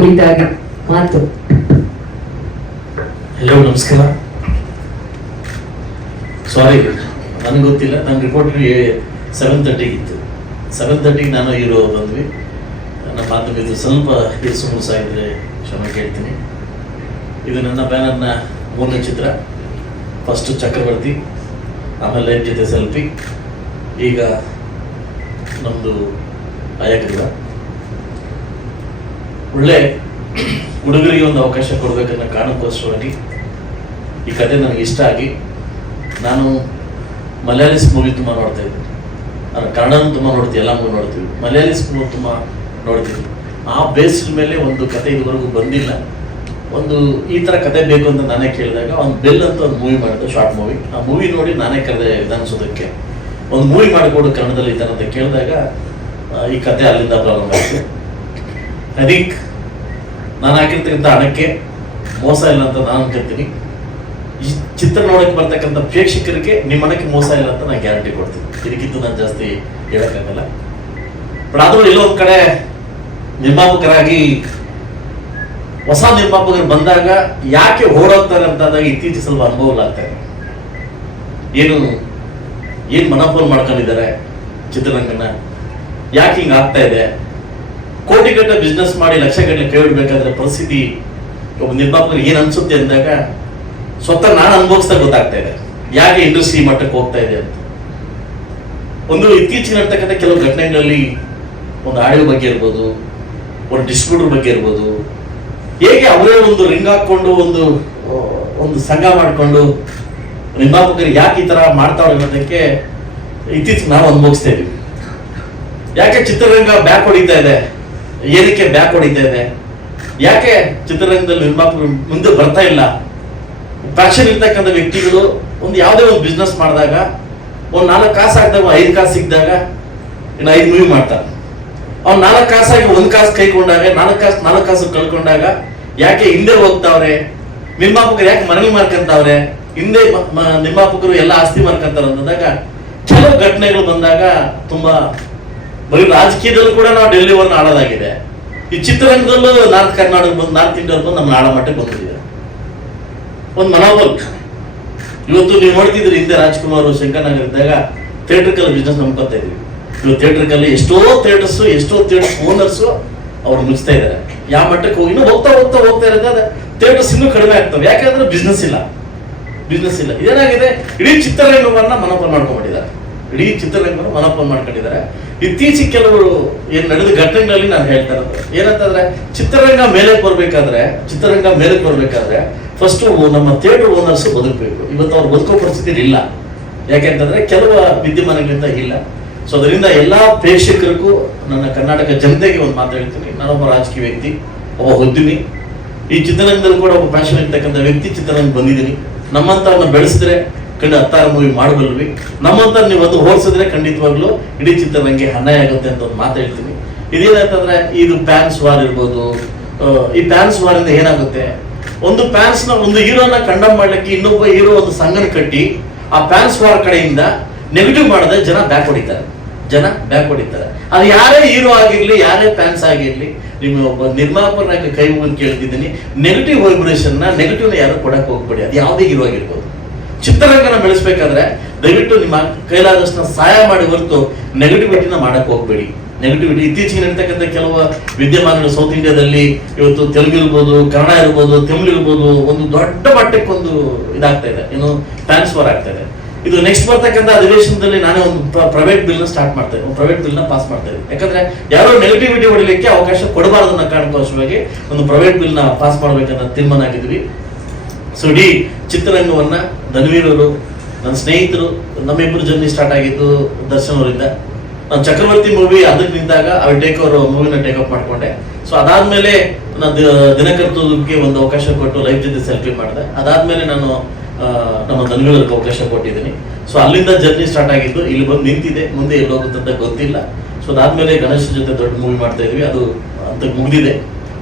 ಕುರಿತಾಗಿ ಮಾತು. ಹಲೋ, ನಮಸ್ಕಾರ. ಸಾರಿ, ನನಗೆ ಗೊತ್ತಿಲ್ಲ. ನನ್ನ ರಿಪೋರ್ಟ್ 7:30 ಇತ್ತು. 7:30 ನಾನು ಹೀರೋ ಬಂದ್ವಿ. ನನ್ನ ಮಾತು ಇದು ಸ್ವಲ್ಪ ಇರಿಸು ಮುರುಸಾಗಿದ್ರೆ ಕ್ಷಮೆ ಕೇಳ್ತೀನಿ. ಇದು ನನ್ನ ಬ್ಯಾನರ್ನ 3ನೇ ಚಿತ್ರ. ಫಸ್ಟು ಚಕ್ರವರ್ತಿ, ಆಮೇಲೆ ಲೈಫ್ ಜೊತೆ ಸೆಲ್ಫಿ, ಈಗ ನಮ್ಮದು ಅಯಗ್ರೀವ. ಒಳ್ಳೆ ಹುಡುಗರಿಗೆ ಒಂದು ಅವಕಾಶ ಕೊಡಬೇಕನ್ನೋ ಕಾರಣಕ್ಕೋಸ್ಕರವಾಗಿ ಈ ಕತೆ ನನಗೆ ಇಷ್ಟ ಆಗಿ, ನಾನು ಮಲಯಾಳೀಸ್ ಮೂವಿ ತುಂಬ ನೋಡ್ತಾ ಇದ್ದೆ. ನಾನು ಕನ್ನಡನೂ ತುಂಬ ನೋಡ್ತೀವಿ, ಎಲ್ಲ ಮೂವಿ ನೋಡ್ತೀವಿ, ಮಲಯಾಳೀಸ್ ಮೂವಿ ತುಂಬ ನೋಡ್ತೀವಿ. ಆ ಬೇಸ್ಡ್ ಮೇಲೆ ಒಂದು ಕತೆ ಇದುವರೆಗೂ ಬಂದಿಲ್ಲ. ಒಂದು ಈ ಥರ ಕತೆ ಬೇಕು ಅಂತ ನಾನೇ ಕೇಳಿದಾಗ ಒಂದು ಬೆಲ್ ಅಂತ ಒಂದು ಮೂವಿ ಮಾಡಿದೆ, ಶಾರ್ಟ್ ಮೂವಿ. ಆ ಮೂವಿ ನೋಡಿ ನಾನೇ ಕರೆದೆ ವಿಧಾನಸೌಧಕ್ಕೆ, ಒಂದು ಮೂವಿ ಮಾಡಿಕೊಡು ಕನ್ನಡದಲ್ಲಿ ಈ ಥರ ಅಂತ ಕೇಳಿದಾಗ ಈ ಕತೆ ಅಲ್ಲಿಂದ ಪ್ರಾರಂಭ ಆಯಿತು. ಐ ಥಿಂಕ್ ನಾನು ಹಾಕಿರ್ತಕ್ಕಂಥ ಹಣಕ್ಕೆ ಮೋಸ ಇಲ್ಲ ಅಂತ ನಾನು ಅನ್ಕೊಳ್ತೀನಿ. ಈ ಚಿತ್ರ ನೋಡಕ್ಕೆ ಬರ್ತಕ್ಕಂಥ ಪ್ರೇಕ್ಷಕರಿಗೆ ನಿಮ್ಮ ಹಣಕ್ಕೆ ಮೋಸ ಇಲ್ಲ ಅಂತ ನಾನು ಗ್ಯಾರಂಟಿ ಕೊಡ್ತೀನಿ. ಇದಕ್ಕಿಂತ ನಾನು ಜಾಸ್ತಿ ಹೇಳೋಕ್ಕಾಗಲ್ಲ. ಬಟ್ ಆದರೂ ಎಲ್ಲೊಂದು ಕಡೆ ನಿರ್ಮಾಪಕರಾಗಿ ಹೊಸ ನಿರ್ಮಾಪಕರು ಬಂದಾಗ ಯಾಕೆ ಓಡೋಗ್ತಾರೆ ಅಂತಾದಾಗ ಇತ್ತೀಚೆಗೆ ಸ್ವಲ್ಪ ಅನುಭವಗಳಾಗ್ತಾರೆ. ಏನು ಮನೋಫೋನ್ ಮಾಡ್ಕೊಂಡಿದ್ದಾರೆ ಚಿತ್ರರಂಗನ, ಯಾಕೆ ಹಿಂಗೆ ಆಗ್ತಾ ಇದೆ? ಕೋಟಿಗಟ್ಟಲೆ ಬಿಸ್ನೆಸ್ ಮಾಡಿ ಲಕ್ಷಗಟ್ಟಲೆ ಕೈ ಬಿಡಬೇಕಾದ್ರೆ ಪರಿಸ್ಥಿತಿ ಒಬ್ಬ ನಿರ್ಮಾಪಕರಿಗೆ ಏನು ಅನ್ಸುತ್ತೆ ಅಂದಾಗ ಸ್ವತಃ ನಾನು ಅನುಭವಿಸ್ದಾಗ ಗೊತ್ತಾಗ್ತಾ ಇದೆ ಯಾಕೆ ಇಂಡಸ್ಟ್ರಿ ಮಟ್ಟಕ್ಕೆ ಹೋಗ್ತಾ ಇದೆ ಅಂತ. ಒಂದು ಇತ್ತೀಚಿನ ನಡ್ತಕ್ಕಂಥ ಕೆಲವು ಘಟನೆಗಳಲ್ಲಿ ಒಂದು ಆಡಿಯೋ ಬಗ್ಗೆ ಇರ್ಬೋದು, ಒಂದು ಡಿಸ್ಟ್ರಿಬ್ಯೂಟರ್ ಬಗ್ಗೆ ಇರ್ಬೋದು, ಹೇಗೆ ಅವರೇ ಒಂದು ರಿಂಗ್ ಹಾಕೊಂಡು ಒಂದು ಸಂಘ ಮಾಡಿಕೊಂಡು ನಿರ್ಮಾಪಕರಿಗೆ ಯಾಕೆ ಈ ತರ ಮಾಡ್ತಾವ್ರೆ ಅನ್ನೋದಕ್ಕೆ ಇತ್ತೀಚೆಗೆ ನಾವು ಅನುಭವಿಸ್ತಾ ಇದೀವಿ. ಯಾಕೆ ಚಿತ್ರರಂಗ ಬ್ಯಾಕ್ ಹೊಡಿತಾ ಇದೆ? ಏನಕ್ಕೆ ಬ್ಯಾಕ್ ಹೊಡಿತಾ ಇದೆ? ಯಾಕೆ ಚಿತ್ರರಂಗದಲ್ಲಿ ನಿರ್ಮಾಪಕರು ಮುಂದೆ ಬರ್ತಾ ಇಲ್ಲ? ಪ್ಯಾಷನ್ ಇರ್ತಕ್ಕಂಥ ವ್ಯಕ್ತಿಗಳು ಒಂದು ಯಾವುದೇ ಒಂದು ಬಿಸ್ನೆಸ್ ಮಾಡಿದಾಗ ಒಂದು 4 ಕಾಸು ಹಾಕಿದಾಗ 5 ಕಾಸು ಸಿಕ್ಕಿದಾಗ ಇನ್ನು 5 ಮೂವಿ ಮಾಡ್ತಾರೆ. ಅವ್ನು 4 ಕಾಸಾಗಿ 1 ಕಾಸು ಕೈಕೊಂಡಾಗ 4 ಕಾಸು ಕಳ್ಕೊಂಡಾಗ ಯಾಕೆ ಹಿಂದೆ ಹೋಗ್ತಾವ್ರೆ? ನಿರ್ಮಾಪಕರು ಯಾಕೆ ಮನವಿ ಮಾಡ್ಕೊಂತಾವ್ರೆ? ಹಿಂದೆ ನಿರ್ಮಾಪಕರು ಎಲ್ಲ ಆಸ್ತಿ ಮಾಡ್ಕೊಂತಾರೆ ಅಂದಾಗ ಕೆಲವು ಘಟನೆಗಳು ಬಂದಾಗ ತುಂಬಾ ಬರೀ ರಾಜಕೀಯದಲ್ಲೂ ಕೂಡ ನಾವು ಡೆಲ್ಲಿವರೆಗೆ ಆಡೋದಾಗಿದೆ. ಈ ಚಿತ್ರರಂಗದಲ್ಲೂ ನಾರ್ತ್ ಕರ್ನಾಟಕ ಬಂದು ನಾರ್ತ್ ಇಂಡಿಯಾ ಬಂದು ನಮ್ಮ ಆಡೋ ಮಟ್ಟಕ್ಕೆ ಬಂದಿದೆ ಒಂದು ಮನೋಬಲ್. ಇವತ್ತು ನೀವು ನೋಡ್ತಿದ್ರಿ, ಹಿಂದೆ ರಾಜ್ಕುಮಾರ್ ಶಂಕರ್ನಗರ್ ಇದ್ದಾಗ ಥಿಯೇಟ್ರಿಕಲ್ ಬಿಸ್ನೆಸ್ ನಂಬ್ಕೊತಾ ಇದ್ವಿ. ಇವತ್ತು ಥಿಯೇಟ್ರಿಕಲ್ಲಿ ಎಷ್ಟೋ ಥಿಯೇಟರ್ಸ್ ಓನರ್ಸು ಅವ್ರು ಮುಗಿಸ್ತಾ ಇದ್ದಾರೆ. ಯಾವ ಮಟ್ಟಕ್ಕೆ ಹೋಗಿ ಇನ್ನೂ ಹೋಗ್ತಾ ಇರೋದ್ರೆ ಥಿಯೇಟರ್ಸ್ ಇನ್ನೂ ಕಡಿಮೆ ಆಗ್ತವೆ. ಯಾಕಂದ್ರೆ ಬಿಸ್ನೆಸ್ ಇಲ್ಲ. ಇದೇನಾಗಿದೆ, ಇಡೀ ಚಿತ್ರರಂಗವನ್ನ ಮನೋಪಲ್ ಮಾಡ್ಕೊಂಡಿದ್ದಾರೆ. ಇತ್ತೀಚೆಗೆ ಕೆಲವರು ಏನ್ ನಡೆದ ಘಟನೆಗಳಲ್ಲಿ ನಾನು ಹೇಳ್ತಾ ಇರೋದು ಏನಂತಂದ್ರೆ, ಚಿತ್ರರಂಗ ಮೇಲೆ ಬರ್ಬೇಕಾದ್ರೆ ಫಸ್ಟ್ ನಮ್ಮ ಥಿಯೇಟರ್ ಓನರ್ಸ್ ಬದುಕಬೇಕು. ಇವತ್ತು ಅವ್ರು ಬದುಕೋ ಪರಿಸ್ಥಿತಿ ಇಲ್ಲ. ಯಾಕೆಂತಂದ್ರೆ ಕೆಲವು ವಿದ್ಯಮಾನಗಳಿಂದ ಇಲ್ಲ. ಸೊ ಅದರಿಂದ ಎಲ್ಲಾ ಪ್ರೇಕ್ಷಕರಿಗೂ, ನನ್ನ ಕರ್ನಾಟಕ ಜನತೆಗೆ ಒಂದು ಮಾತು ಹೇಳ್ತೀನಿ. ನಾನೊಬ್ಬ ರಾಜಕೀಯ ವ್ಯಕ್ತಿ, ಒಬ್ಬ ಉದ್ಯಮಿ, ಈ ಚಿತ್ರರಂಗದಲ್ಲಿ ಕೂಡ ಒಬ್ಬ ಪ್ಯಾಷನ್ ಇರ್ತಕ್ಕಂಥ ವ್ಯಕ್ತಿ ಚಿತ್ರರಂಗ ಬಂದಿದ್ದೀನಿ. ನಮ್ಮಂತವ್ರನ್ನ ಬೆಳೆಸಿದ್ರೆ ಖಂಡಿತ 16 ಮೂವಿ ಮಾಡಬಲ್ವಿ. ನಮ್ಮಂತ ನೀವು ಅದು ಹೋಲಿಸಿದ್ರೆ ಖಂಡಿತವಾಗ್ಲೂ ಇಡೀ ಚಿತ್ರರಂಗೆ ಅನ್ಯಾಯ ಆಗುತ್ತೆ ಅಂತ ಒಂದು ಮಾತು ಹೇಳ್ತೀನಿ. ಇದೇನಂತಂದ್ರೆ ಇದು ಪ್ಯಾನ್ಸ್ ವಾರ್ ಇರ್ಬೋದು. ಈ ಪ್ಯಾನ್ಸ್ ವಾರ್ ಇಂದ ಏನಾಗುತ್ತೆ, ಒಂದು ಹೀರೋನ ಕಂಡಮ್ ಮಾಡ್ಲಿಕ್ಕೆ ಇನ್ನೊಬ್ಬ ಹೀರೋ ಒಂದು ಸಂಘನ ಕಟ್ಟಿ ಆ ಪ್ಯಾನ್ಸ್ ವಾರ್ ಕಡೆಯಿಂದ ನೆಗೆಟಿವ್ ಮಾಡಿದ್ರೆ ಜನ ಬ್ಯಾಕ್ ಹೊಡಿತಾರೆ. ಅದು ಯಾರೇ ಹೀರೋ ಆಗಿರ್ಲಿ, ಯಾರೇ ಫ್ಯಾನ್ಸ್ ಆಗಿರ್ಲಿ, ನಿಮ್ಮ ಒಬ್ಬ ನಿರ್ಮಾಪಕನಾಗಿ ಕೈ ಮುಗಿದು ಕೇಳ್ತಿದ್ದೀನಿ, ನೆಗೆಟಿವ್ ವೈಬ್ರೇಷನ್ನ ನೆಗೆಟಿವ್ನ ಯಾರು ಕೊಡಕ್ಕೆ ಹೋಗ್ಬೇಡಿ. ಅದು ಯಾವುದೇ ಹೀರೋ ಆಗಿರ್ಬೋದು. ಚಿತ್ರರಂಗನ ಬೆಳೆಸ್ಬೇಕಾದ್ರೆ ದಯವಿಟ್ಟು ನಿಮ್ಮ ಕೈಲಾದಷ್ಟು ಸಹಾಯ ಮಾಡಿ ಹೊರತು ನೆಗೆಟಿವಿಟಿನ ಮಾಡಕ್ ಹೋಗ್ಬೇಡಿ. ನೆಗೆಟಿವಿಟಿ ಇತ್ತೀಚೆಗೆ ನಡೀತಕ್ಕಂಥ ಕೆಲವು ವಿದ್ಯಮಾನಗಳು ಸೌತ್ ಇಂಡಿಯಾದಲ್ಲಿ ಇವತ್ತು ತೆಲುಗು ಇರ್ಬೋದು, ಕನ್ನಡ ಇರ್ಬೋದು, ತಮಿಳು ಇರ್ಬೋದು, ಒಂದು ದೊಡ್ಡ ಮಟ್ಟಕ್ಕೆ ಒಂದು ಇದಾಗ್ತಾ ಇದೆ, ಏನು ಫ್ಯಾನ್ಸ್ ವಾರ್ ಆಗ್ತಾ ಇದೆ. ಇದು ನೆಕ್ಸ್ಟ್ ಬರ್ತಕ್ಕಂಥ ಅಧಿವೇಶನದಲ್ಲಿ ನಾನೇ ಒಂದು ಪ್ರೈವೇಟ್ ಬಿಲ್ನ ಸ್ಟಾರ್ಟ್ ಮಾಡ್ತಾ ಇದ್ದೀನಿ, ಪ್ರೈವೇಟ್ ಬಿಲ್ನ ಪಾಸ್ ಮಾಡ್ತಾ ಇದ್ದೀನಿ. ಯಾಕಂದ್ರೆ ಯಾರೋ ನೆಗೆಟಿವಿಟಿ ಹೊಡಿಲಿಕ್ಕೆ ಅವಕಾಶ ಕೊಡಬಾರದು ಅನ್ನೋ ಕಾರಣಕ್ಕೋಸ್ಕರವಾಗಿ ಒಂದು ಪ್ರೈವೇಟ್ ಬಿಲ್ನ ಪಾಸ್ ಮಾಡ್ಬೇಕನ್ನೋ ತೀರ್ಮಾನ ಆಗಿದ್ವಿ. ಸೊ ಇಡೀ ಚಿತ್ರರಂಗವನ್ನ ಧನ್ವೀರವರು, ನನ್ನ ಸ್ನೇಹಿತರು, ನಮ್ಮಿಬ್ಬರು ಜರ್ನಿ ಸ್ಟಾರ್ಟ್ ಆಗಿದ್ದು ದರ್ಶನ್ ಅವರಿಂದ. ನಾನು ಚಕ್ರವರ್ತಿ ಮೂವಿ ಅದಕ್ಕೆ ನಿಂತಾಗ ಅವ್ರು ಮೂವಿನ ಟೇಕ್ ಅಪ್ ಮಾಡ್ಕೊಂಡೆ. ಸೊ ಅದಾದ್ಮೇಲೆ ನಾನು ದಿನಕರ್ತೂರ್ಗೆ ಒಂದು ಅವಕಾಶ ಕೊಟ್ಟು ಲೈಫ್ ಜೊತೆ ಸೆಲ್ಫಿ ಮಾಡಿದೆ. ಅದಾದ್ಮೇಲೆ ನಾನು ನಮ್ಮ ಧನ್ವೀರವ್ರಿಗೆ ಅವಕಾಶ ಕೊಟ್ಟಿದ್ದೀನಿ. ಸೊ ಅಲ್ಲಿಂದ ಜರ್ನಿ ಸ್ಟಾರ್ಟ್ ಆಗಿದ್ದು, ಇಲ್ಲಿ ಬಂದು ನಿಂತಿದೆ. ಮುಂದೆ ಎಲ್ಲಿ ಹೋಗುತ್ತಂತ ಗೊತ್ತಿಲ್ಲ. ಸೊ ಅದಾದ್ಮೇಲೆ ಗಣೇಶ್ ಜೊತೆ ದೊಡ್ಡ ಮೂವಿ ಮಾಡ್ತಾ ಇದ್ವಿ, ಅದು ಅಂತ ಮುಗಿದಿದೆ.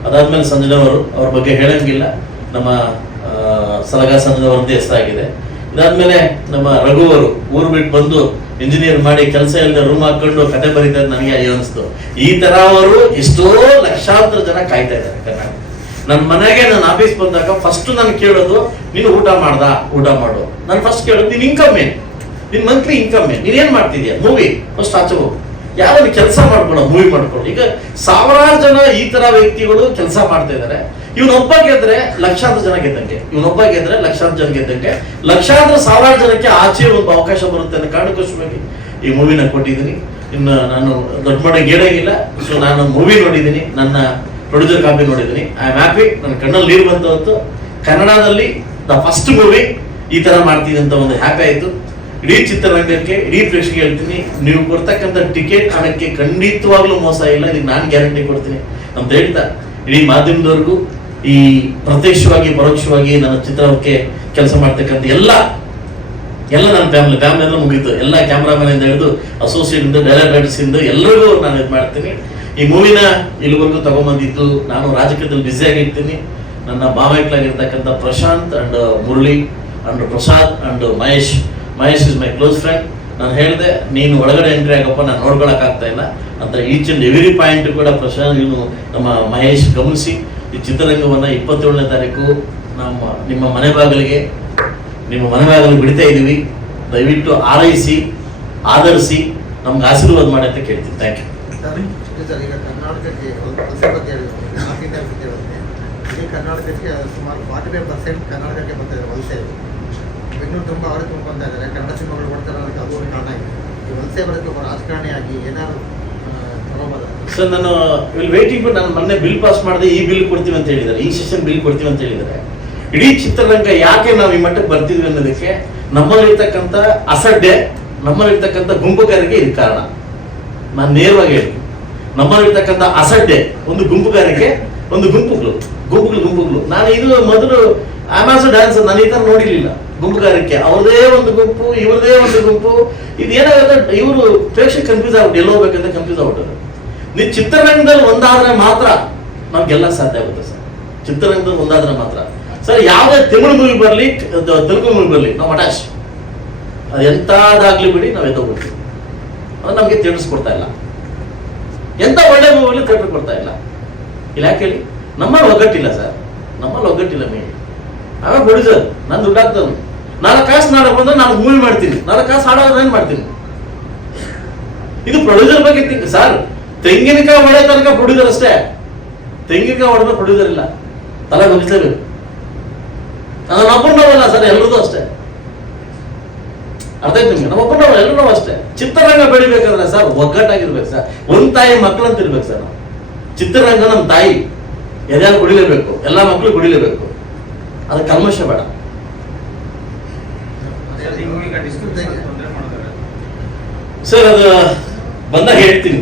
ಅದಾದ್ಮೇಲೆ ಸಂಜನವರು, ಅವ್ರ ಬಗ್ಗೆ ಹೇಳಂಗಿಲ್ಲ, ನಮ್ಮ ಸಲಗಾ ಸಂಜನವರಂತೆ ಹೆಸರಾಗಿದೆ. ಇದಾದ್ಮೇಲೆ ನಮ್ಮ ರಘುವರು ಊರು ಬಿಟ್ಟು ಬಂದು ಇಂಜಿನಿಯರ್ ಮಾಡಿ ಕೆಲಸ ಇಲ್ಲದೆ ರೂಮ್ ಹಾಕೊಂಡು ಕತೆ ಬರೀತಾರೆ. ನನಗೆ ಅಯ್ಯೋ ಅನಿಸ್ತು. ಈ ತರ ಅವರು ಎಷ್ಟೋ ಲಕ್ಷಾಂತರ ಜನ ಕಾಯ್ತಾ ಇದ್ದಾರೆ ಕರ್ನಾಟಕ. ನನ್ನ ಮನೆಗೆ ನಾನು ಆಫೀಸ್ ಬಂದಾಗ ಫಸ್ಟ್ ನಾನು ಕೇಳೋದು, ನೀನು ಊಟ ಮಾಡು. ನಾನು ಫಸ್ಟ್ ಕೇಳೋದು, ನಿನ್ ಇನ್ಕಮ್ ಏನು, ನಿನ್ ಮಂತ್ಲಿ ಇನ್ಕಮ್ ಏನು, ನೀನೇನ್ ಮಾಡ್ತಿದ್ಯಾ, ಮೂವಿ ಫಸ್ಟ್ ಆಚೆ ಹೋಗು, ಯಾವ್ದು ಕೆಲಸ ಮಾಡ್ಕೊಳ್ಳೋ, ಮೂವಿ ಮಾಡ್ಕೊಳ್ಳೋ. ಈಗ ಸಾವಿರಾರು ಜನ ಈ ತರ ವ್ಯಕ್ತಿಗಳು ಕೆಲಸ ಮಾಡ್ತಾ ಇದ್ದಾರೆ. ಇವನೊಬ್ಬ ಗೆದ್ರೆ ಲಕ್ಷಾಂತರ ಜನ ಗೆದ್ದಂಗೆ, ಲಕ್ಷಾಂತರ ಸಾವಿರಾರು ಜನಕ್ಕೆ ಆಚೆ ಒಂದು ಅವಕಾಶ ಬರುತ್ತೆ ಅನ್ನೋ ಕಾರಣಕ್ಕೋಸ್ಕರವಾಗಿ ಈ ಮೂವಿನ ಕೊಟ್ಟಿದ್ದೀನಿ. ಇನ್ನು ನಾನು ದೊಡ್ಡ ಮಟ್ಟ ಗೇಡಾಗಿಲ್ಲ. ಸೊ ನಾನು ಮೂವಿ ನೋಡಿದ್ದೀನಿ, ನನ್ನ ಪ್ರೊಡ್ಯೂಸರ್ ಕಾಪಿ ನೋಡಿದ್ದೀನಿ. I am happy. ನನ್ನ ಕಣ್ಣಲ್ಲಿ ನೀರು ಬಂತು. ಕನ್ನಡದಲ್ಲಿ ದ ಫಸ್ಟ್ ಮೂವಿ ಈ ತರ ಮಾಡ್ತೀನಿ ಅಂತ ಒಂದು ಹ್ಯಾಪಿ ಆಯ್ತು. ಇಡೀ ಚಿತ್ರರಂಗಕ್ಕೆ, ಇಡೀ ಪ್ರೇಕ್ಷಕರಿಗೆ ಹೇಳ್ತೀನಿ, ನೀವು ಕೊಡ್ತಕ್ಕಂಥ ಟಿಕೆಟ್ ಹಣಕ್ಕೆ ಖಂಡಿತವಾಗ್ಲೂ ಮೋಸ ಇಲ್ಲ. ಇದಕ್ಕೆ ನಾನು ಗ್ಯಾರಂಟಿ ಕೊಡ್ತೀನಿ ಅಂತ ಹೇಳ್ತಾ, ಇಡೀ ಮಾಧ್ಯಮದವರೆಗೂ, ಈ ಪ್ರತ್ಯಕ್ಷವಾಗಿ ಪರೋಕ್ಷವಾಗಿ ನನ್ನ ಚಿತ್ರಕ್ಕೆ ಕೆಲಸ ಮಾಡ್ತಕ್ಕಂಥ ಎಲ್ಲ ನನ್ನ ಫ್ಯಾಮಿಲಿ ಅಂದ್ರೆ ಮುಗೀತು. ಎಲ್ಲ ಕ್ಯಾಮ್ರಾಮನ್ ಇಂದ ಹಿಡಿದು ಅಸೋಸಿಯೇಟ್ ಇಂದ ಡೈರೆಕ್ಟರ್ಸ್ ಇಂದ ಎಲ್ಲರಿಗೂ ನಾನು ಇದು ಮಾಡ್ತೀನಿ. ಈ ಮೂವಿನ ಇಲ್ಲಿವರೆಗೂ ತಗೊಂಡ್ಬಂದಿದ್ದು, ನಾನು ರಾಜಕೀಯದಲ್ಲಿ ಬ್ಯುಸಿ ಆಗಿರ್ತೀನಿ. ನನ್ನ ಭಾವೈಕ್ಲಾಗಿರ್ತಕ್ಕಂಥ Prashanth and Murali and Prasad and Mahesh is my close friend. ನಾನು ಹೇಳಿದೆ, ನೀನು ಒಳಗಡೆ ಎಂಟ್ರಿ ಆಗಪ್ಪ, ನಾನು ನೋಡ್ಕೊಳಕ್ ಆಗ್ತಾ ಇಲ್ಲ ಅಂತ. ಈಚ್ ಅಂಡ್ ಎವ್ರಿ ಪಾಯಿಂಟ್ ಕೂಡ ಪ್ರಶಾಂತ್, ಇವನು ನಮ್ಮ ಮಹೇಶ್ ಗಮನಿಸಿ ಈ ಚಿತ್ರರಂಗವನ್ನ 27ನೇ ತಾರೀಕು ನಿಮ್ಮ ಮನೆ ಬಾಗಿಲಿಗೆ ಬಿಡ್ತಾ ಇದೀವಿ. ದಯವಿಟ್ಟು ಆರೈಸಿ, ಆಧರಿಸಿ, ನಮ್ಗೆ ಆಶೀರ್ವಾದ ಮಾಡಿ ಅಂತ ಕೇಳ್ತೀನಿ. Thank you. ಸರ್, ಈಗ ಕರ್ನಾಟಕಕ್ಕೆ ಕರ್ನಾಟಕಕ್ಕೆ ಸುಮಾರು 45% ಕರ್ನಾಟಕಕ್ಕೆ ಬರ್ತಾ ವಲಸೆ. ಬೆಂಗಳೂರು ತುಂಬ ಅವರೇ ತುಂಬ್ಕೊಂತ ಇದ್ದಾರೆ. ಕನ್ನಡ ಸಿನಿಮಾಗಳು ಬರ್ತಾರೆ, ಅದಕ್ಕೆ ಅದು ಒಂದು ಕಾರಣ ಇದೆ. ಈ ವಲಸೆ ಬರೋಕ್ಕೆ ಒಬ್ಬ ರಾಜಕಾರಣಿಯಾಗಿ ಏನಾದ್ರು ತಗೋಬೋದ? ಸರ್, ನಾನು ವೇಟಿಂಗ್ ಫಾರ್, ನಾನು ಮೊನ್ನೆ ಬಿಲ್ ಪಾಸ್ ಮಾಡಿದೆ, ಈ ಬಿಲ್ ಕೊಡ್ತೀವಿ ಅಂತ ಹೇಳಿದ್ದಾರೆ, ಈ ಸೆಷನ್ ಬಿಲ್ ಕೊಡ್ತೀವಿ ಅಂತ ಹೇಳಿದ್ದಾರೆ. ಇಡೀ ಚಿತ್ರರಂಗ ಯಾಕೆ ನಾವು ಈ ಮಟ್ಟಕ್ಕೆ ಬರ್ತಿದ್ವಿ ಅನ್ನೋದಕ್ಕೆ ನಮ್ಮಲ್ಲಿರ್ತಕ್ಕಂಥ ಅಸಡ್ಡೆ, ನಮ್ಮಲ್ಲಿರ್ತಕ್ಕಂಥ ಗುಂಪುಗಾರಿಕೆ ಇದು ಕಾರಣ. ನಾನು ನೇರವಾಗಿ ಹೇಳ್ತೀನಿ, ನಮ್ಮಲ್ಲಿರ್ತಕ್ಕಂಥ ಅಸಡ್ಡೆ, ಒಂದು ಗುಂಪುಗಾರಿಕೆ, ಒಂದು ಗುಂಪುಗಳು. ನಾನು ಇದು ಮೊದಲು ಅಮೆಝಾನ್ ಡ್ಯಾನ್ಸ್ ನಾನು ಈ ತರ ನೋಡಿರ್ಲಿಲ್ಲ. ಗುಂಪುಗಾರಿಕೆ, ಅವ್ರದೇ ಒಂದು ಗುಂಪು, ಇವ್ರದೇ ಒಂದು ಗುಂಪು. ಇದೇನಾಗುತ್ತೆ, ಇವರು ಪ್ರೇಕ್ಷಕ ಕನ್ಫ್ಯೂಸ್ ಆಗ್ಬಿಟ್ಟು ಎಲ್ಲಿ ಹೋಗ್ಬೇಕಂತ ಕನ್ಫ್ಯೂಸ್ ಆಗ್ಬಿಟ್ಟರು. ನೀವು ಚಿತ್ರರಂಗದಲ್ಲಿ ಒಂದಾದ್ರೆ ಮಾತ್ರ ನಮ್ಗೆಲ್ಲ ಸಾಧ್ಯ ಆಗುತ್ತೆ ಸರ್. ಚಿತ್ರರಂಗದಲ್ಲಿ ಒಂದಾದ್ರೆ ಮಾತ್ರ ಸರ್. ಯಾವುದೇ ತಮಿಳು ಮೂವಿ ಬರಲಿ, ತೆಲುಗು ಮೂವಿ ಬರಲಿ, ನಾವು ಅಟ್ಯಾಚ್. ಅದು ಎಂತಾದಾಗ್ಲಿ ಬಿಡಿ, ನಾವು ಎದ್ದೋಗ್ಬಿಡ್ತೀವಿ. ಅದು ನಮಗೆ ತಿಳಿಸ್ಕೊಡ್ತಾ ಇಲ್ಲ. ಎಂತ ಒಳ್ಳೆ ಮೂವಿಲಿ ಥಿಯೇಟರ್ ಕೊಡ್ತಾ ಇಲ್ಲ. ಇಲ್ಲ ಯಾಕೆ ಹೇಳಿ? ನಮ್ಮಲ್ಲಿ ಒಗ್ಗಟ್ಟಿಲ್ಲ ಸರ್, ನಮ್ಮಲ್ಲಿ ಒಗ್ಗಟ್ಟಿಲ್ಲ. ಮೇನ್ ಅವೇ ಪ್ರೊಡ್ಯೂಸರ್, ನಾನು ದುಡ್ಡು ಹಾಕ್ತಾನೆ. 4 ಕಾಸು ನಾಳೆ ಬಂದ್ರೆ ನಾನು ಮೂವಿ ಮಾಡ್ತೀನಿ, 4 ಕಾಸು ಹಾಡೋದ್ರೆ ಏನು ಮಾಡ್ತೀನಿ. ಇದು ಪ್ರೊಡ್ಯೂಸರ್ ಬಗ್ಗೆ ಸರ್. ತೆಂಗಿನಕಾಯಿ ಹೊಡೆ ತನಕ ಪ್ರೊಡ್ಯೂಸರ್ ಅಷ್ಟೇ. ತೆಂಗಿನಕಾಯಿ ಹೊಡೆದ ಪ್ರೊಡ್ಯೂಸರ್ ಇಲ್ಲ, ತಲೆ ಬಗ್ಗಿಸಲೇಬೇಕು. ನಮ್ಮ ಒಬ್ಬರಲ್ಲ ಸರ್, ಎಲ್ರದ್ದು ಅಷ್ಟೇ. ಅರ್ಥ ಆಯ್ತು ನಿಮ್ಗೆ? ನಮ್ಮ ಒಬ್ಬರಲ್ಲ, ಎಲ್ಲರೂ ಅಷ್ಟೇ. ಚಿತ್ರರಂಗ ಬೆಳಿಬೇಕಂದ್ರೆ ಸರ್ ಒಗ್ಗಟ್ಟಾಗಿರ್ಬೇಕು ಸರ್. ಒಂದ್ ತಾಯಿ ಮಕ್ಕಳಂತ ಇರ್ಬೇಕು ಸರ್. ನಾವು ಚಿತ್ರರಂಗ ನಮ್ಮ ತಾಯಿ, ಎದೆಯಾರು ಕುಡಿಲೇಬೇಕು, ಎಲ್ಲ ಮಕ್ಕಳು ಕುಡಿಲೇಬೇಕು. ಅದು ಕಲ್ಮಶ ಬೇಡ ಸರ್. ಅದು ಬಂದಾಗ ಹೇಳ್ತೀನಿ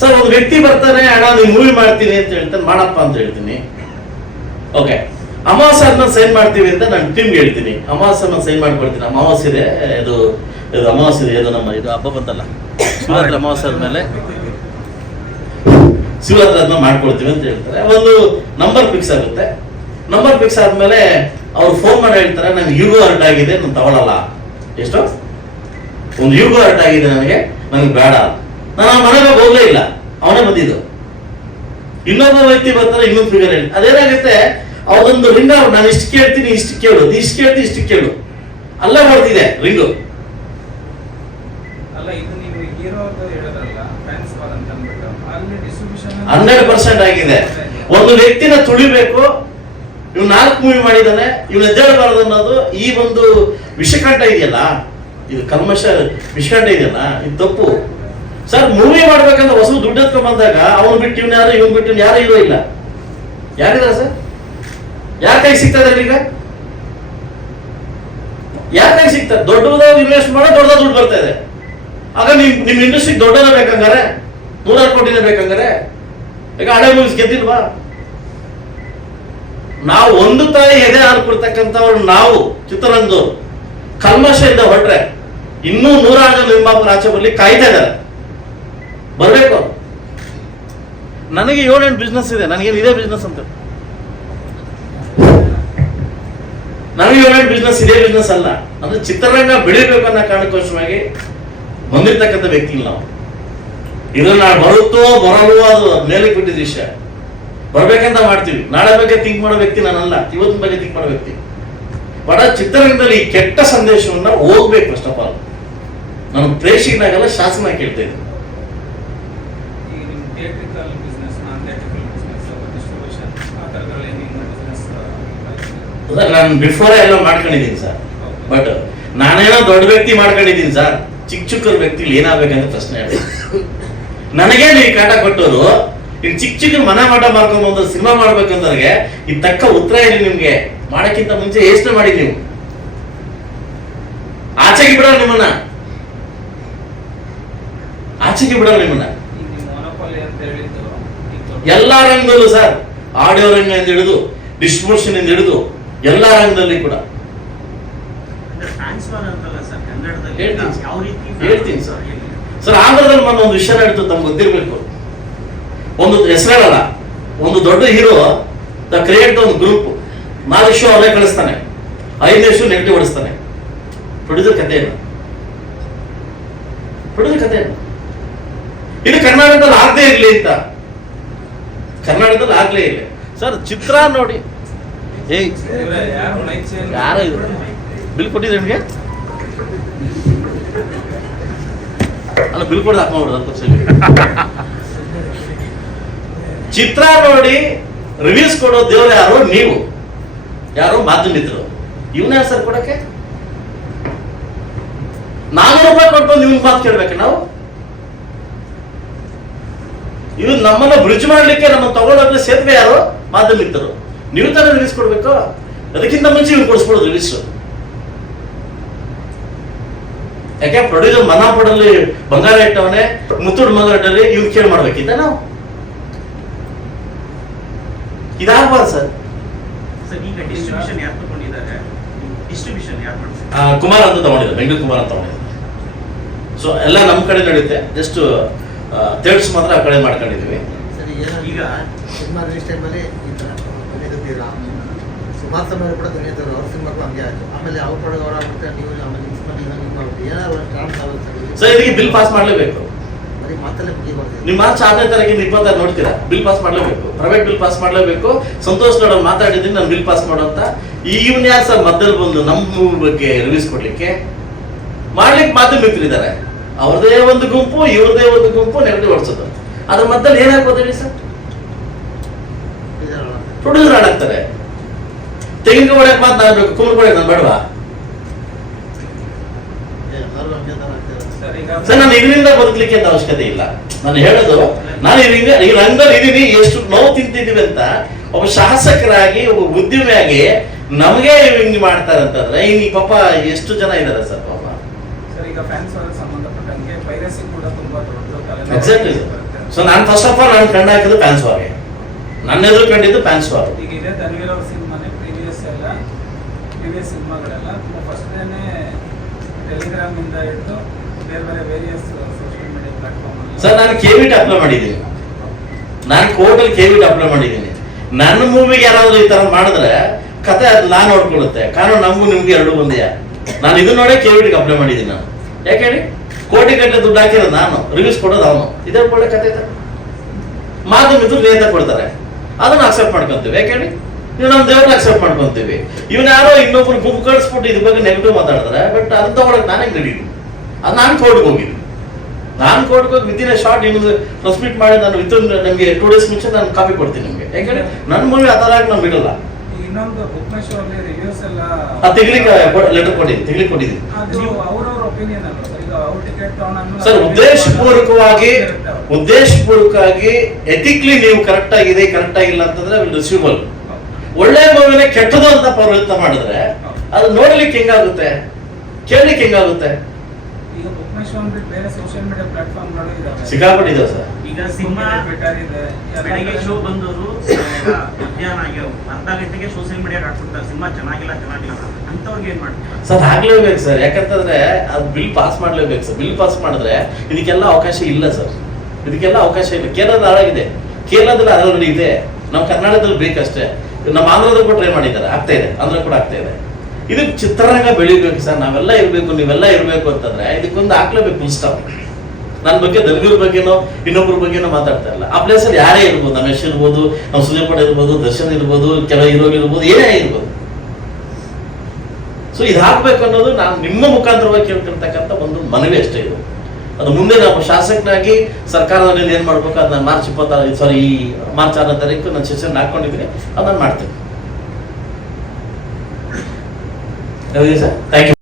ಸರ್. ಒಂದು ವ್ಯಕ್ತಿ ಬರ್ತಾನೆ, ಅಣ್ಣ ನೀನ್ ಮೂವಿ ಮಾಡ್ತೀನಿ ಅಂತ ಹೇಳ್ತಾನೆ, ಮಾಡಪ್ಪ ಅಂತ ಹೇಳ್ತೀನಿ. ಓಕೆ, ಅಮಾವಾಸ್ಯೆ ಆದ್ಮೇಲೆ ಸೈನ್ ಮಾಡ್ತೀವಿ ಅಂತ ನಾನು ಟೀಮ್ಗೆ ಹೇಳ್ತೀನಿ. ಅಮಾವಾಸ್ಯೆ ಆದ್ಮೇಲೆ ಸೈನ್ ಮಾಡ್ಕೊಡ್ತೀನಿ. ಅಮಾವಾಸ್ಯೆ ಇದೆ, ಇದು ಅಮಾವಾಸ್ಯೆ ಇದೆ, ಇದು ನಮ್ಮ ಇದು ಹಬ್ಬ ಬಂತಲ್ಲ, ಶಿವರಾತ್ರಿ ಅಮಾವಾಸ್ಯೆ ಆದ್ಮೇಲೆ ಶಿವರಾತ್ರಿ ಆದ್ಮೇಲೆ ಮಾಡ್ಕೊಡ್ತೀವಿ ಅಂತ ಹೇಳ್ತಾರೆ. ಒಂದು ನಂಬರ್ ಫಿಕ್ಸ್ ಆಗುತ್ತೆ. ನಂಬರ್ ಫಿಕ್ಸ್ ಆದ್ಮೇಲೆ ಅವ್ರು ಫೋನ್ ಮಾಡಿ ಹೇಳ್ತಾರೆ, ನನಗೆ ಯೂಗೋ ಹರ್ಟ್ ಆಗಿದೆ, ನಾನು ತಗೊಳಲ್ಲ. ಎಷ್ಟು? ಒಂದು ಯೂಗೋ ಹರ್ಟ್ ಆಗಿದೆ ನನಗೆ ಬೇಡ. ನಾನು ಆ ಮನೆಗೆ ಹೋಗ್ಲೇ ಇಲ್ಲ, ಅವನೇ ಬಂದಿದ್ದು. ಇನ್ನೊಬ್ಬ ವ್ಯಕ್ತಿ ಬರ್ತಾರೆ, ಇನ್ನೊಂದು ಫಿಗರ್ ಹೇಳಿ. ಅದೇನಾಗುತ್ತೆ, ಅವರೊಂದು ರಿಂಗ್, ನಾನು ಇಷ್ಟು ಕೇಳ್ತೀನಿ, ಇಷ್ಟು ಕೇಳು, ಇಷ್ಟು ಕೇಳ್ತೀನಿ, ಇಷ್ಟು ಕೇಳು, ಅಲ್ಲೇ ಮಾಡ್ತಿದೆ ರಿಂಗು. 100% ಆಗಿದೆ. ಒಂದು ವ್ಯಕ್ತಿನ ತುಳಿಬೇಕು, ಇವ್ 4 ಮೂವಿ ಮಾಡಿದಾನೆ, ಇವ್ನ ಎದ್ದೇಳಬಾರದು ಅನ್ನೋದು ಈ ಒಂದು ವಿಷಕಂಠ ಇದೆಯಲ್ಲ, ಇದು ಕಲ್ಮಶ ವಿಷಕಂಠ ಇದೆಯಲ್ಲ, ಇದು ತಪ್ಪು ಸರ್. ಮೂವಿ ಮಾಡ್ಬೇಕಂದ್ರೆ ಹೊಸ ದುಡ್ಡು ಎತ್ಕೊಂಡ್ ಬಂದಾಗ ಅವ್ನು ಬಿಟ್ಟು ಇವ್ನ ಯಾರು, ಇವ್ನು ಬಿಟ್ಟು ಯಾರು ಇರೋ ಇಲ್ಲ. ಯಾರಿದಾರೆ ಸರ್? ಯಾರ ಕೈ ಸಿಗ್ತಾ ಇದೆ ಈಗ? ಯಾರ ಕೈ ಸಿಗ್ತಾರೆ? ದೊಡ್ಡದಾಗಿ ಇನ್ವೆಸ್ಟ್ ಮಾಡೋ ದೊಡ್ಡದಾಗಿ ದುಡ್ಡು ಬರ್ತಾ ಇದೆ. ಆಗ ನಿಮ್ ಇಂಡಸ್ಟ್ರಿಗೆ ದೊಡ್ಡದ ಬೇಕಂಗಾರೆ 100 ಕೋಟಿನೇ ಬೇಕಂಗಾರೆ. ಈಗ ಹಳೆ ಮೂವೀಸ್ ಗೆದ್ದಿಲ್ವಾ? ನಾವು ಒಂದು ತಾಯಿ ಎದೆ ಹಾಲು ಕೊಡ್ತಕ್ಕಂಥವ್ರು ನಾವು ಚಿತ್ರರಂಗದವ್ರು ಕಲ್ಮಶದಿಂದ ಹೊರಟ್ರೆ ಇನ್ನೂ 100 ಜನ ನಿರ್ಮಾಪಕರು ಆಚೆ ಬರ್ಲಿ ಕಾಯ್ತಾ ಇದ್ದಾರೆ, ಬರ್ಬೇಕು. ನನಗೆ 7-8 ಬಿಸ್ನೆಸ್ ಇದೆ, ನನಗೇನು ಇದೇ ಬಿಸ್ನೆಸ್ ಅಂತ ಎಂಟರ್ಟೈನ್ಮೆಂಟ್ ಬಿಸ್ನೆಸ್ ಇದೇ ಬಿಸ್ನೆಸ್ ಅಲ್ಲ, ಅಂದ್ರೆ ಚಿತ್ರರಂಗ ಬೆಳಿಬೇಕು ಅನ್ನೋ ಕಾರಣಕ್ಕೋಸ್ಕರವಾಗಿ ಬಂದಿರ್ತಕ್ಕಂಥ ವ್ಯಕ್ತಿ ನಾವು. ಇದ್ರಲ್ಲಿ ನಾಳೆ ಬರುತ್ತೋ ಬರಲ್ವೋ ಅದು ಮೇಲಕ್ಕೆ ಬಿಟ್ಟಿದ್ದ ವಿಷಯ. ಬರ್ಬೇಕಂತ ಮಾಡ್ತೀವಿ, ನಾಳೆ ಬಗ್ಗೆ ಥಿಂಕ್ ಮಾಡೋ ವ್ಯಕ್ತಿ ನಾನಲ್ಲ, ಇವತ್ತಿನ ಬಗ್ಗೆ ಥಿಂಕ್ ಮಾಡೋ ವ್ಯಕ್ತಿ. ಬಟ್ ಚಿತ್ರರಂಗದಲ್ಲಿ ಈ ಕೆಟ್ಟ ಸಂದೇಶವನ್ನ ಹೋಗ್ಬೇಕು. ಫಸ್ಟ್ ಆಫ್ ಆಲ್ ನಾನು ಪ್ರೇಕ್ಷಕನಾಗಲ್ಲ, ಶಾಸನ ಕೇಳ್ತಾ ಇದ್ದೀನಿ. ನಾನು ಬಿಫೋರ್ ಎಲ್ಲ ಮಾಡ್ಕೊಂಡಿದ್ದೀನಿ ಸರ್, ಬಟ್ ನಾನೇನೋ ದೊಡ್ಡ ವ್ಯಕ್ತಿ ಮಾಡ್ಕೊಂಡಿದ್ದೀನಿ ಸರ್. ಚಿಕ್ಕ ವ್ಯಕ್ತಿಗಳು ಏನಾಗಬೇಕಂತ ಪ್ರಶ್ನೆ ಹೇಳಿ. ನನಗೆ ನೀವು ಕಾಟ ಕೊಟ್ಟವರು ಈಗ ಚಿಕ್ಕ ಮನೆ ಮಾಟ ಮಾಡ್ಕೊಂಡ್ಬಂದು ಸಿನಿಮಾ ಮಾಡ್ಬೇಕಂದ್ರೆ ಈ ತಕ್ಕ ಉತ್ತರ ಇಲ್ಲಿ ನಿಮ್ಗೆ. ಮಾಡಕ್ಕಿಂತ ಮುಂಚೆ ಎಷ್ಟು ಮಾಡಿ ನೀವು ಆಚೆಗೆ ಬಿಡೋ ನಿಮ್ಮನ್ನ, ಆಚೆಗೆ ಬಿಡೋ ನಿಮ್ಮನ್ನ ಎಲ್ಲಾ ರಂಗದಲ್ಲೂ ಸರ್. ಆಡಿಯೋ ರಂಗ ಎಂದು ಹಿಡಿದು ಡಿಸ್ಟ್ರಿಬ್ಯೂಷನ್ ಎಂದು ಹಿಡಿದು ಎಲ್ಲಾ ರಂಗದಲ್ಲಿ ಕೂಡ ಹೇಳ್ತೀನಿ ಸರ್. ಸರ್ ಆಂಧ್ರದಲ್ಲಿ ಮೊನ್ನೆ ಒಂದು ವಿಷಯ ಹೇಳ್ತು, ತಮ್ಗೆ ಗೊತ್ತಿರ್ಬೇಕು. ಒಂದು ಹೆಸರಲ್ಲ, ಒಂದು ದೊಡ್ಡ ಹೀರೋ ದ ಕ್ರಿಯೇಟ್ ಒಂದು ಗ್ರೂಪ್ 4 ಶೋ ಅವರೇ ಕಳಿಸ್ತಾನೆ, 5 ಶೋ ನೆಗೆಟಿವ್ ಹೊಡಿಸ್ತಾನೆ. ಪ್ರೊಡ್ಯೂಸರ್ ಕಥೆ ಏನು? ಪ್ರೊಡ್ಯೂಸರ್ ಕಥೆ ಏನು? ಇದು ಕರ್ನಾಟಕದಲ್ಲಿ ಆಗದೆ ಇರಲಿ ಅಂತ, ಕರ್ನಾಟಕದಲ್ಲಿ ಆಗ್ಲೇ ಇಲ್ಲ ಸರ್. ಚಿತ್ರ ನೋಡಿ, ಯಾರ ಬಿಲ್ ಕೊಟ್ಟಿದ್ರೆ ನಿಮಗೆ ಅಲ್ಲ, ಬಿಲ್ ಕೊಡೋದು ಹಾಕೊಂಡ್ಬಿಡೋದು. ಚಿತ್ರ ನೋಡಿ ರಿವ್ಯೂಸ್ ಕೊಡೋ ದೇವ್ರು ಯಾರು? ನೀವು ಯಾರು? ಮಾಧ್ಯಮಿದ್ರು. ಇವನ್ನ ಸರ್ ಕೊಡಕ್ಕೆ 400 ರೂಪಾಯಿ ಕೊಟ್ಕೊಂಡು ನಿಮ್ಗೆ ಮಾತು ಕೇಳ್ಬೇಕು ನಾವು? ಇವ್ ನಮ್ಮನ್ನ ಬ್ರಿಡ್ಜ್ ಮಾಡ್ಲಿಕ್ಕೆ ನಮ್ಮ ತಗೊಂಡೋಗ್ಲಿ ಸೇತುವೆ ಯಾರು? ಮಾಧ್ಯಮಿದ್ರು. ನೀವು ತಾನೇ ರಿವ್ಯೂಸ್ ಕೊಡ್ಬೇಕು. ಅದಕ್ಕಿಂತ ಮುಂಚೆ ಇವ್ರು ಕೊಡಿಸ್ಬಿಡೋದು ರಿವ್ಯೂಸ್. ಯಾಕೆ ಪ್ರೊಡ್ಯೂಸರ್ ಮನಾಪಡಲ್ಲಿ ಬಂಗಾರ ಇಟ್ಟವನೇ, ಮುತ್ತೂಡ್ ಮಂಗಾರದಲ್ಲಿ ಇವ್ರು ಕೇಳಿ ಮಾಡ್ಬೇಕಿದ್ದ ನಾವು? ಇದಾಗಬಾರ್ದು ಸರ್. ಕುಮಾರ್ ಅಂತ ತಗೊಂಡಿದ್ದಾರೆ, ಬೆಂಗಳೂರು ಕುಮಾರ್ ಅಂತ ತಗೊಂಡಿದ್ದಾರೆ. ಸೊ ಎಲ್ಲ ನಮ್ಮ ಕಡೆ ನಡೆಯುತ್ತೆ, ಜಸ್ಟ್ ಥಿಯೇಟರ್ಸ್ ಮಾತ್ರ ಆ ಕಡೆ ಮಾಡ್ಕೊಂಡಿದ್ದೀವಿ. ಸರಿ, ಈಗ ಸಿನಿಮಾ ರಿಲೀಸ್ ಟೈಮಲ್ಲಿ ಈ ಥರ ಬಂದಿರ್ತೀರಾ, ಸುಮಾರು ಸಮಯ ಕೂಡ ದುನಿಯದವರು ಅವ್ರ ಸಿನಿಮಾಗೂ ಹಂಗೆ ಆಯಿತು. ಆಮೇಲೆ ಅವ್ರ ಕಡೆ ಅವರಾಗುತ್ತೆ, ನೀವು ಆಮೇಲೆ ಏನಾದ್ರು ಟ್ರಾನ್ಸ್ ಆಗುತ್ತೆ. ಸರ್ ಇದಕ್ಕೆ ಬಿಲ್ ಪಾಸ್ ಮಾಡಲೇಬೇಕು. ಬರೀ ಮಾತಲ್ಲೇ ಮುಗಿಬಾರ್ದು. ನೀವು ಮಾರ್ಚ್ 6ನೇ ತಾರೀಕಿಂದ 26 ನೋಡ್ತೀರಾ, ಬಿಲ್ ಪಾಸ್ ಮಾಡಲೇಬೇಕು. ಪ್ರೈವೇಟ್ ಬಿಲ್ ಪಾಸ್ ಮಾಡಲೇಬೇಕು. ಸಂತೋಷ್ ಗೌಡ ಮಾತಾಡಿದ್ದೀನಿ ನಾನು ಬಿಲ್ ಪಾಸ್ ಮಾಡೋ ಅಂತ. ಇವನ್ ಯಾರು ಸರ್ ಮಧ್ಯದಲ್ಲಿ ಬಂದು ನಮ್ಮ ಮೂವಿ ಬಗ್ಗೆ ರಿವ್ಯೂಸ್ ಕೊಡ್ಲಿಕ್ಕೆ? ಮಾಡ್ಲಿಕ್ಕೆ ಮಾಧ್ಯಮಿಕರಿದ್ದಾರೆ, ಅವ್ರದೇ ಒಂದು ಗುಂಪು, ಇವ್ರದೇ ಒಂದು ಗುಂಪು ನೆಗೆಟಿವ್ ಹೊಡ್ಸೋದು. ಅದ್ರ ಮಧ್ಯದಲ್ಲಿ ಏನಾಗ್ಬೋದು ಹೇಳಿ ಸರ್? ಪ್ರೊಡ್ಯೂಸರ್ ಹಾಳಾಗ್ತಾರೆ. ತೆಂಗಿನಕಾಯಿ ಹೊಡಕ್ ಮಾತನಾಡ್ಬೇಕು, ಕುಂಬಳಕಾಯಿ ನಾನು ಬೇಡವಾ ಸರ್? ನಾನು ಇದರಿಂದ ಬದುಕಲಿಕ್ಕೆ ಅಂತ ಅವಶ್ಯಕತೆ ಇಲ್ಲ. ನಾನು ಹೇಳೋದು, ನಾನು ಈ ರಂಗದಲ್ಲಿ ಇದೀನಿ, ಎಷ್ಟು ನೋವು ತಿಂತಿದೀವಿ ಅಂತ ಒಬ್ಬ ಶಾಸಕರಾಗಿ, ಒಬ್ಬ ಉದ್ಯಮಿಯಾಗಿ ನಮಗೆ ಹಿಂಗ್ ಮಾಡ್ತಾರೆ ಅಂತಂದ್ರೆ ಇನ್ನು ಈ ಪಾಪ ಎಷ್ಟು ಜನ ಇದ್ದಾರೆ ಸರ್ ಪಾಪ. ಎಕ್ಸಾಕ್ಟ್ಲಿ. ಸೊ ನಾನು ಫಸ್ಟ್ ಆಫ್ ಆಲ್ ನಾನು ಕಂಡು ಹಾಕಿದ್ದು ಫ್ಯಾನ್ಸ್ ವಾರ್ಗೆ, ನನ್ನ ಎದುರು ಕಂಡಿದ್ದು ಫ್ಯಾನ್ಸ್ ವಾರ್. ಈಗ ಇದೆ ಧನ್ವೀರ್ ಅವ್ರ ಸಿನಿಮಾನೇ, ಪ್ರೀವಿಯಸ್ ಸಿನಿಮಾಗಳೆಲ್ಲ ಫಸ್ಟ್ ಟೆಲಿಗ್ರಾಮ್ ಇಂದ ಹಿಡಿದು ಬೇರೆ ಬೇರೆ various social media platform. Sir ನಾನು ಕೆವಿಟ್ ಅಪ್ಲೈ ಮಾಡಿದ್ದೀನಿ, ನಾನು ಕೋರ್ಟಲ್ಲಿ ಕೆವಿಟ್ ಅಪ್ಲೈ ಮಾಡಿದ್ದೀನಿ. ನನ್ನ ಮೂವಿಗೆ ಯಾರಾದ್ರೂ ಈ ತರ ಮಾಡಿದ್ರೆ ಕತೆ ಅದು ನಾನು ನೋಡ್ಕೊಳ್ಳುತ್ತೆ. ಕಾರಣ ನಮಗೂ ನಿಮ್ಗೆ ಎರಡು ಒಂದೇ. ನಾನು ಇದನ್ನ ನೋಡೇ ಕೆವಿಟಿಗೆ ಅಪ್ಲೈ ಮಾಡಿದ್ದೀನಿ. ನಾನು ಯಾಕೆ ಹೇಳಿ, ಕೋಟಿ ಗಟ್ಟಲೆ ದುಡ್ಡು ಹಾಕಿರೋದು ನಾನು, ರಿವ್ಯೂಸ್ ಕೊಡೋದು ಅವನು. ಇದೇ ಒಳ್ಳೆ ಕತೆ ಮಾಧ್ಯಮಿದ್ರು ನೇತ ಕೊಡ್ತಾರೆ, ಅದನ್ನ ಅಕ್ಸೆಪ್ಟ್ ಮಾಡ್ಕೊಂತೀವಿ. ಯಾಕೆ ಹೇಳಿ, ನೀವು ನಮ್ಮ ದೇವ್ರನ್ನ ಅಕ್ಸೆಪ್ಟ್ ಮಾಡ್ಕೊಂತೀವಿ. ಇವನ್ ಯಾರೋ ಇನ್ನೊಬ್ರು ಗುಂಪು ಕಳಿಸ್ಬಿಟ್ಟು ಇದ್ರ ಬಗ್ಗೆ ನೆಗೆಟಿವ್ ಮಾತಾಡಿದ್ರೆ, ಬಟ್ ಅದನ್ನ ತಗೊಳಕ್ ನಾನೇ ರೆಡಿ. ಅದು ನಾನು ಕೋರ್ಟ್ಗೆ ಹೋಗಿದ್ದೀನಿ. ನಾನು ಕೋರ್ಟ್ಗೆ ಹೋಗಿ ವಿತಿನ್ ಎ ಶಾರ್ಟ್ ನಿಮ್ಗೆ ಟ್ರಾನ್ಸ್ಮಿಟ್ ಮಾಡಿ ನಾನು ನಮಗೆ 2 days ಮುಂಚೆ ನಾನು ಕಾಪಿ ಕೊಡ್ತೀನಿ ನಿಮಗೆ. ಯಾಕಂದ್ರೆ ನನ್ನ ಮೂವಿ ಆ ಥರ ನಾನು ಬಿಡಲ್ಲ. ಇನ್ನೊಂದು ಭುವನೇಶ್ವರ್ ರಿವ್ಯೂಸ್ ಎಲ್ಲ ತೆಗಿಲಿಕ್ಕೆ ಲೆಟರ್ ಕೊಟ್ಟಿದ್ದೀನಿ. ಅವ್ರವ್ರ ಒಪಿನಿಯನ್ ಅಲ್ಲ ಸರ್. ಈಗ ಅವ್ರ ಟಿಕೆಟ್ ತಗೊಂಡು ಸರ್ ಉದ್ದೇಶಪೂರ್ವಕವಾಗಿ ಎಥಿಕ್ಲಿ ನೀವು ಕರೆಕ್ಟ್ ಆಗಿದೆ, ಕರೆಕ್ಟ್ ಆಗಿಲ್ಲ ಅಂತಂದ್ರೆ ರಿಸೀವಬಲ್. ಒಳ್ಳೆ ಮೂವಿನ ಕೆಟ್ಟದು ಅಂತ ಪ್ರಯತ್ನ ಮಾಡಿದ್ರೆ ಅದು ನೋಡ್ಲಿಕ್ಕೆ ಹೆಂಗಾಗುತ್ತೆ, ಕೇಳಲಿಕ್ಕೆ ಹೆಂಗಾಗುತ್ತೆ? ಈಗ ಭುವನೇಶ್ವರ್ ಬೇರೆ ಸೋಷಿಯಲ್ ಮೀಡಿಯಾ ಪ್ಲಾಟ್ಫಾರ್ಮ್ಗಳು ಇದಾವೆ, ಸಿಕ್ಕಾಪಟ್ಟಿದೆ ಸರ್. ಈಗ ಸಿನಿಮಾ ಬೆಟರ್ ಇದೆ. ಬೆಳಗ್ಗೆ ಶೋ ಬಂದವರು ಮಧ್ಯಾಹ್ನ ಅರ್ಧ ಗಂಟೆಗೆ ಸೋಷಿಯಲ್ ಮೀಡಿಯಾಗೆ ಹಾಕ್ಬಿಡ್ತಾರೆ ಸಿನಿಮಾ ಚೆನ್ನಾಗಿಲ್ಲ ಅಂತವ್ರಿಗೆ ಏನ್ ಮಾಡ್ತಾರೆ ಸರ್? ಆಗ್ಲೇಬೇಕು ಸರ್, ಯಾಕಂತಂದ್ರೆ ಅದು ಬಿಲ್ ಪಾಸ್ ಮಾಡ್ಲೇಬೇಕು ಸರ್. ಬಿಲ್ ಪಾಸ್ ಮಾಡಿದ್ರೆ ಇದಕ್ಕೆಲ್ಲ ಅವಕಾಶ ಇಲ್ಲ ಸರ್, ಇದಕ್ಕೆಲ್ಲ ಅವಕಾಶ ಇಲ್ಲ. ಕೇರಳದಲ್ಲಿ ಹಾಳಾಗಿದೆ, ಕೇರಳದಲ್ಲಿ ಆಲ್ರೆಡಿ ಇದೆ, ನಮ್ಮ ಕರ್ನಾಟಕದಲ್ಲಿ ಬೇಕಷ್ಟೇ. ನಮ್ಮ ಆಂಧ್ರದಲ್ಲಿ ಕೂಡ ಟ್ರೈ ಮಾಡಿದ್ದಾರೆ, ಆಗ್ತಾ ಇದೆ, ಆಂಧ್ರ ಕೂಡ ಆಗ್ತಾ ಇದೆ. ಇದಕ್ಕೆ ಚಿತ್ರರಂಗ ಬೆಳಿಬೇಕು ಸರ್, ನಾವೆಲ್ಲ ಇರಬೇಕು, ನೀವೆಲ್ಲ ಇರಬೇಕು ಅಂತಂದ್ರೆ ಇದಕ್ಕೊಂದು ಹಾಕ್ಲೇಬೇಕು ಫುಲ್ ಸ್ಟಾಪ್. ನನ್ನ ಬಗ್ಗೆ ದರ್ಗರ ಬಗ್ಗೆನೋ ಇನ್ನೊಬ್ಬರ ಬಗ್ಗೆನೋ ಮಾತಾಡ್ತಾ ಇಲ್ಲ. ಆ ಪ್ಲೇಸಲ್ಲಿ ಯಾರೇ ಇರ್ಬೋದು, ನಮ್ಮ ಯಶ್ ಇರ್ಬೋದು, ನಮ್ಮ ಸುಜಯ್ ಇರ್ಬೋದು, ದರ್ಶನ್ ಇರ್ಬೋದು, ಕೆಲ ಹೀರೋಗಳು ಇರ್ಬೋದು, ಏನೇ ಇರ್ಬೋದು. ಸೊ ಇದು ಹಾಕ್ಬೇಕು ಅನ್ನೋದು ನಾನು ನಿಮ್ಮ ಮುಖಾಂತರವಾಗಿ ಕೇಳ್ತಿರ್ತಕ್ಕಂಥ ಒಂದು ಮನವಿ ಅಷ್ಟೇ. ಇದು ಅದು ಮುಂದೆ ನಾವು ಶಾಸಕನಾಗಿ ಸರ್ಕಾರದಲ್ಲಿ ಏನ್ ಮಾಡ್ಬೇಕು ಅದನ್ನ ಮಾರ್ಚ್ 6ನೇ ತಾರೀಕು ನಾನು ಸೆಷನ್ ಹಾಕೊಂಡಿದ್ದೀನಿ, ಅದನ್ನ ಮಾಡ್ತೀನಿ. Sir thank you.